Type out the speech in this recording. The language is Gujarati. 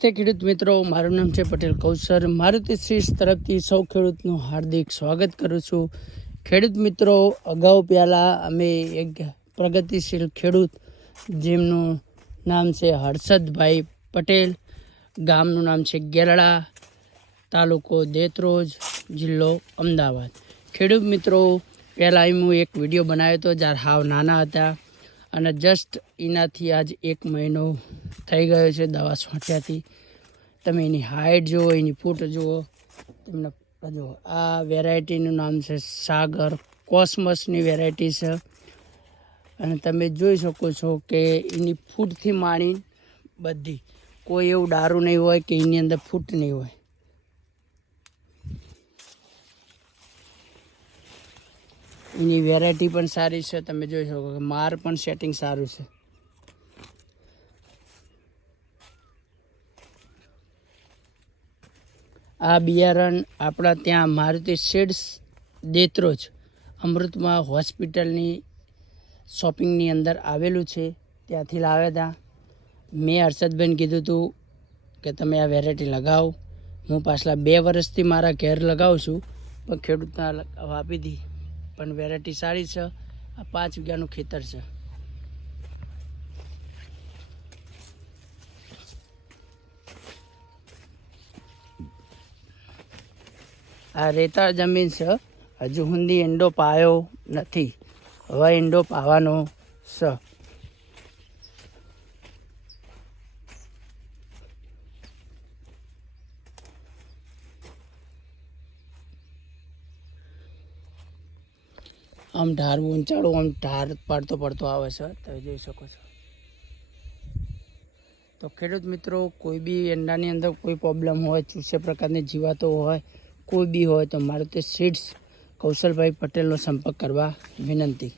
ખેડૂત મિત્રો, મારું નામ છે પટેલ કૌશર. મારુતિ સીડ્સ તરફથી સૌ ખેડૂતનું હાર્દિક સ્વાગત કરું છું. ખેડૂત મિત્રો, અગાઉ પહેલાં અમે એક પ્રગતિશીલ ખેડૂત જેમનું નામ છે હર્ષદભાઈ પટેલ, ગામનું નામ છે ગેરડા, તાલુકો દેત્રોજ, જિલ્લો અમદાવાદ. ખેડૂત મિત્રો, પહેલાં હું એક વિડીયો બનાવ્યો હતો જ્યારે હાવ નાના હતા અને જસ્ટ એનાથી આજ 1 મહિનો થઈ ગયો છે દવા છાંટ્યાથી. તમે એની હાઇટ જુઓ, એની ફૂટ જુઓ, તમને જુઓ. આ વેરાયટીનું નામ છે સાગર, કોસ્મસની વેરાયટી છે અને તમે જોઈ શકો છો કે એની ફૂટથી માંડી બધી કોઈ એવું ડારું નહીં હોય કે એની અંદર ફૂટ નહીં હોય. એની વેરાયટી પણ સારી છે. તમે જોઈ શકો કે માર પણ સેટિંગ સારું છે. આ બિયારણ આપણા ત્યાં મારુતિ સીડ્સ દેત્રોજ અમૃતમાં હોસ્પિટલની શોપિંગની અંદર આવેલું છે, ત્યાંથી લાવ્યા હતા. મેં હર્ષદભાઈને કીધું હતું કે તમે આ વેરાયટી લગાવો. હું પાછલા 2 વર્ષથી મારા ઘેર લગાવું છું, પણ ખેડૂતને આપી હતી. પણ વેરાયટી સારી છે. આ 5 વીઘાનું ખેતર છે. આ રેતાળ જમીન છે. હજુ સુધી ઈંડો પાયો નથી, હવે ઈંડો પાવાનો છે. આમ ઢાર ઊંચાડું, આમ ઢાર પડતો આવે છે, તમે જોઈ શકો છો. તો ખેડૂત મિત્રો, કોઈ બી ઈંડાની અંદર કોઈ પ્રોબ્લેમ હોય, ચૂસે પ્રકારની જીવાતો હોય, કોઈ બી હોય તો મારુતિ સીડ્સ કૌશલભાઈ પટેલનો સંપર્ક કરવા વિનંતી.